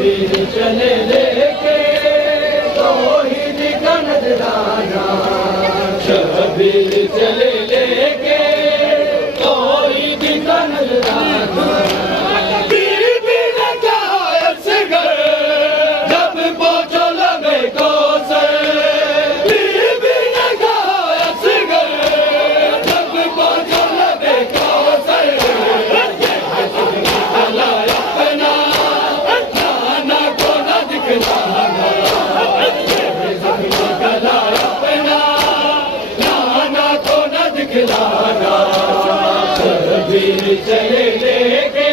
शबीर चले लेके तौहीद का नजराना, शबीर चले लेके तौहीद का नजराना। बीबी ने कहा असगर जब पहुंचो लबे कौसर, बीबी ने कहा असगर जब पहुंचो लबे कौसर। शबीर चले लेके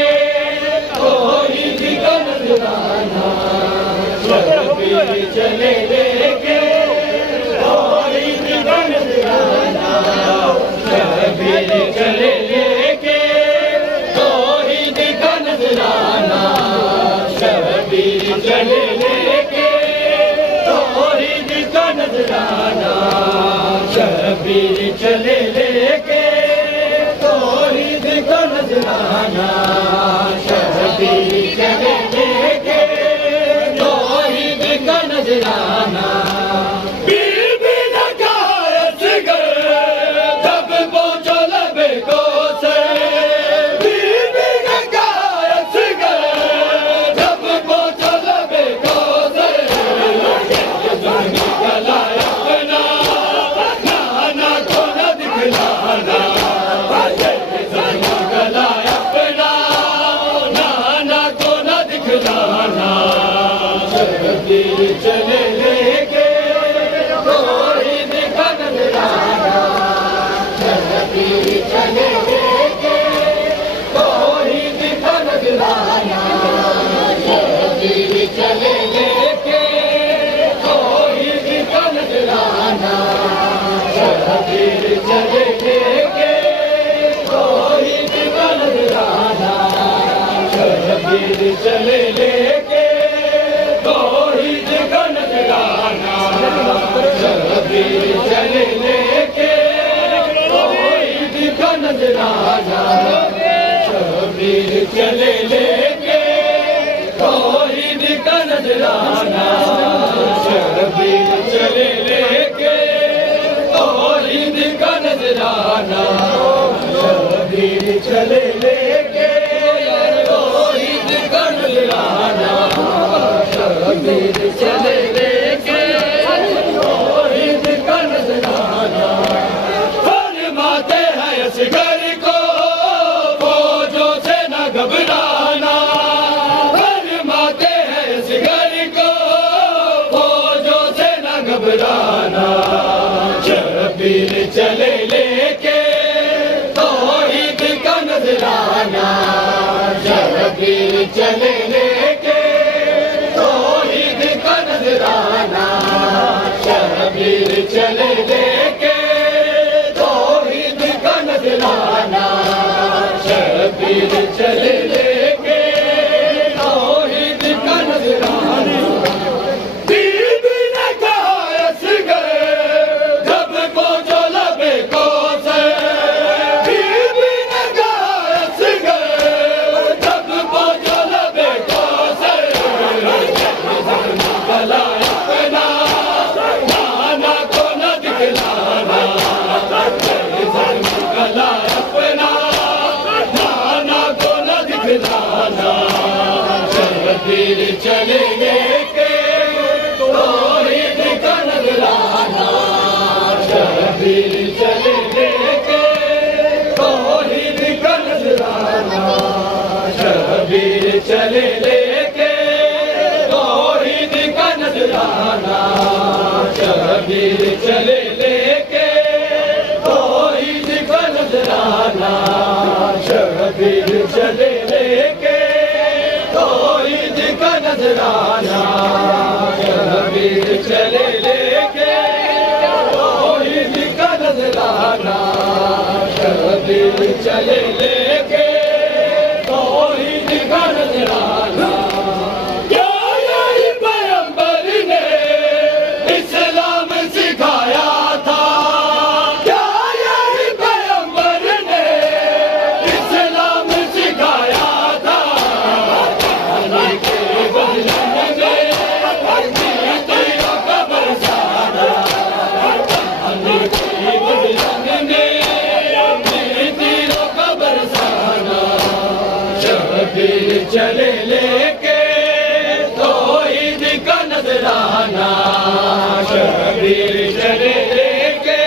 तौहीद का नजराना, शबीर चले लेके तौहीद का नजराना, शबीर चले लेके तौहीद का नजराना, शबीर चले लेके तौहीद का नजराना, शबीर चले लेके तौहीद का नजराना, शबीर चले लेके तौहीद का नजराना। बीबी ने कहा असगर जब पहुंचो लबे कौसर, बीबी ने कहा असगर जब पहुंचो लबे कौसर। गला अपना नाना को न दिखलाना, गला अपना नाना को न दिखलाना। शबीर चले लेके तौहीद का नजराना, शबीर चले लेके तौहीद का नजराना, शबीर चले लेके तौहीद का नजराना, शबीर चले लेके तौहीद का नजराना, शबीर चले लेके तौहीद का नजराना, शबीर चले लेके तौहीद का नजराना, शबीर चले लेके तौहीद का नजराना, शबीर चले लेके तौहीद का नजराना, शबीर चले लेके तौहीद का नजराना, शबीर चले लेके तौहीद का नजराना। फरमाते हैं असगर को फौजों से न घबराना, फरमाते हैं असगर को फौजों से न घबराना। शबीर चले लेके तौहीद का नजराना, शबीर चले लेके तौहीद का नजराना, शबीर चले लेके तौहीद का नजराना, शबीर चले लेके तौहीद का नजराना। बीबी ने कहा असगर जब पहुंचो लबे कौसर, बीबी ने कहा असगर जब पहुंचो लबे कौसर। गला अपना नाना को न दिखलाना, गला अपना नाना को न दिखलाना। शबीर चले लेके तौहीद का नजराना, शबीर चले लेके तौहीद का नजराना, शबीर चले लेके तौहीद का नजराना, शबीर चले लेके तौहीद का नजराना, शबीर चले लेके तौहीद का नजराना, शबीर चले लेके तौहीद का नजराना, शबीर चले लेके तौहीद का नजराना। क्या यही पैगंबर ने इस्लाम सिखाया था, क्या यही पैगंबर ने इस्लाम सिखाया था। नजराना शबीर चले लेके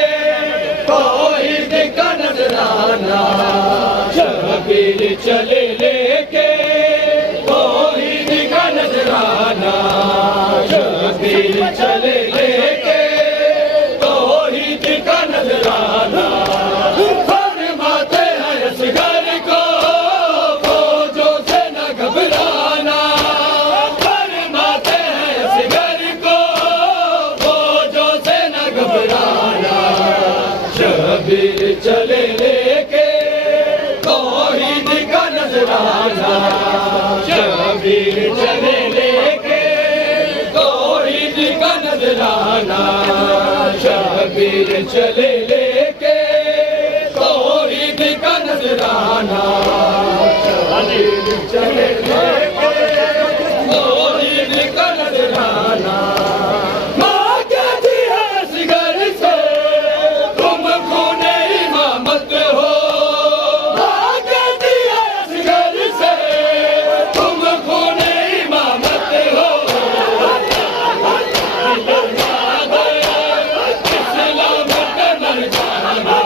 तौहीद का नजराना शबीर चले लेके तौहीद का नजराना शबीर चले लेके तौहीद का नजराना फरमाते हैं असगर को फौजों से न घबराना फरमाते हैं असगर को फौजों से न घबराना शबीर चले लेके तौहीद का नजराना शबीर चले लेके तौहीद का नजराना शबीर चले लेके तौहीद का नजराना शबीर चले लेके तौहीद का नजराना माँ कहती है असगर से तुम खूने इमामत हो माँ कहती है असगर से तुम खूने इमामत हो इस्लाम पे मर जाना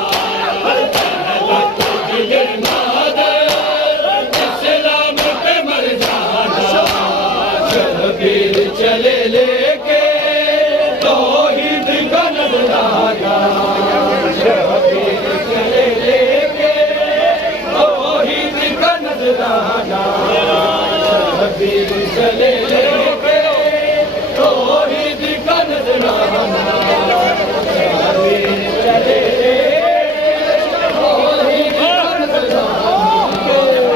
इस्लाम पे मर जाना शबीर चले लेके तौहीद का नजराना शबीर चले लेके तौहीद का नजराना शबीर चले लेके तौहीद का नजराना शबीर चले तौहीद का नजराना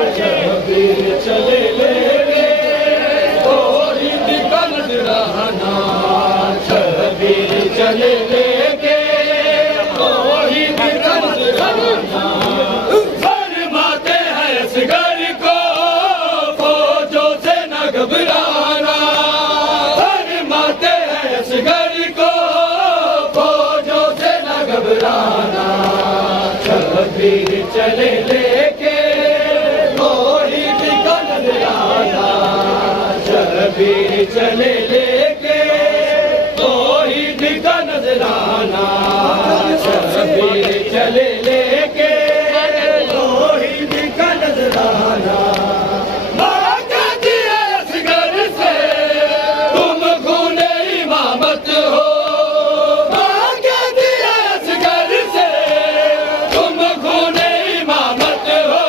शबीर चले लेके तौहीद का नजराना शबीर चले लेके तौहीद का नजराना फरमाते हैं असगर को फौजों से न घबराना फरमाते हैं असगर को फौजों से न घबराना शबीर चले लेके तौहीद का नजराना शबीर चले लेके तौहीद का नजराना शबीर चले लेके तौहीद का नजराना माँ कहती है असगर से तुम खूने इमामत हो माँ कहती है असगर से तुम खूने इमामत हो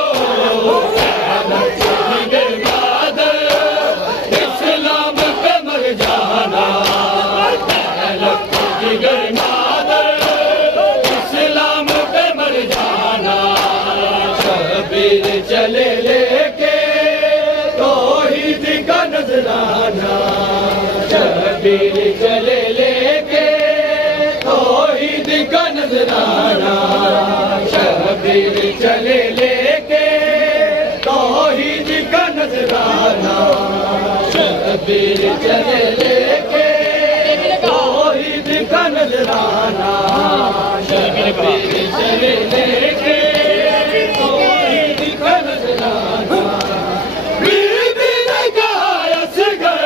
इस्लाम पे मर जाना जिगर नादर इस्लाम पे मर जाना शबीर चले लेके तौहीद का नजराना शबीर चले लेके तौहीद का नजराना शबीर चले लेके तौहीद का नजराना शबीर चले लेके तौहीद का नजराना शबीर चले लेके तौहीद का नजराना बीबी ने कहा असगर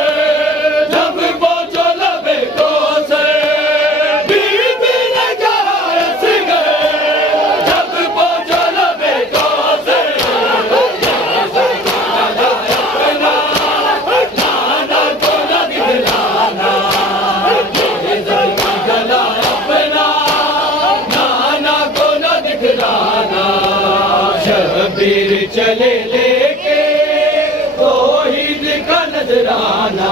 जब पहुंचो लबे को से बीबी ने कहा असगर जब पहुंचो लबे को से नाना को न दिखलाना गला अपना नाना को न दिखलाना शबीर चले लेके तौहीद का नजराना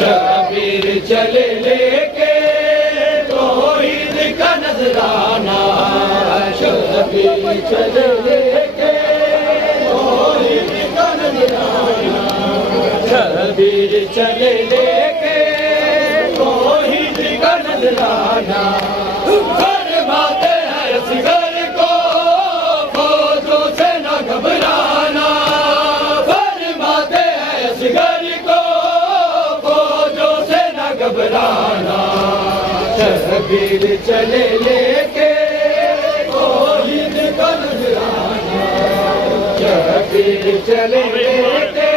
शबीर चले लेके तौहीद का नजराना शबीर चले लेके तौहीद का नजराना शबीर चले लेके तौहीद का नजराना फरमाते हैं असगर को फौजों से न घबराना फरमाते हैं असगर को फौजों से न घबराना शबीर चले लेके तौहीद का नजराना शबीर चले लेके